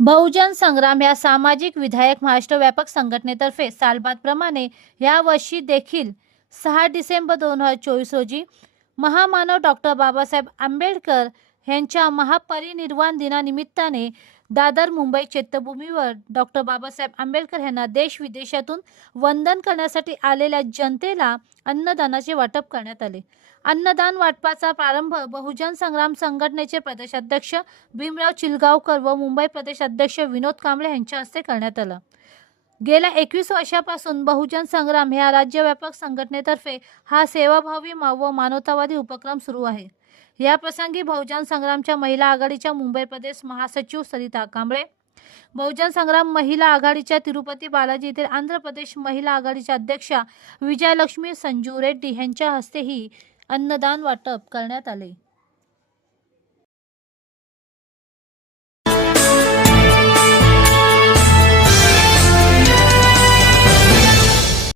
बहुजन संग्राम या सामाजिक विधायक महाराष्ट्र व्यापक संघटनेतर्फे सालबादप्रमाणे यावर्षी देखील सहा डिसेंबर दोन हजार चोवीस रोजी महामानव डॉक्टर बाबासाहेब आंबेडकर यांच्या महापरिनिर्वाण दिनानिमित्ताने दादर मुंबई चैत्यभूमीवर डॉक्टर बाबासाहेब आंबेडकर यांना देश विदेशातून वंदन करण्यासाठी आलेल्या जनतेला अन्नदानाचे वाटप करण्यात आले. अन्नदान वाटपाचा प्रारंभ बहुजन संग्राम संघटनेचे प्रदेशाध्यक्ष भीमराव चिलगावकर व मुंबई प्रदेश अध्यक्ष विनोद कांबळे यांच्या हस्ते करण्यात आला. गेल्या एकवीस वर्षापासून बहुजन संग्राम ह्या राज्यव्यापक संघटनेतर्फे हा सेवाभावी मा- व मानवतावादी उपक्रम सुरू आहे. या प्रसंगी बहुजन संग्रामच्या महिला आघाडीच्या मुंबई प्रदेश महासचिव सरिता कांबळे बहुजन संग्राम महिला आघाडीच्या तिरुपती बालाजी येथील आंध्र प्रदेश महिला आघाडीच्या अध्यक्षा विजयलक्ष्मी संजू रेड्डी यांच्या हस्तेही अन्नदान वाटप करण्यात आले.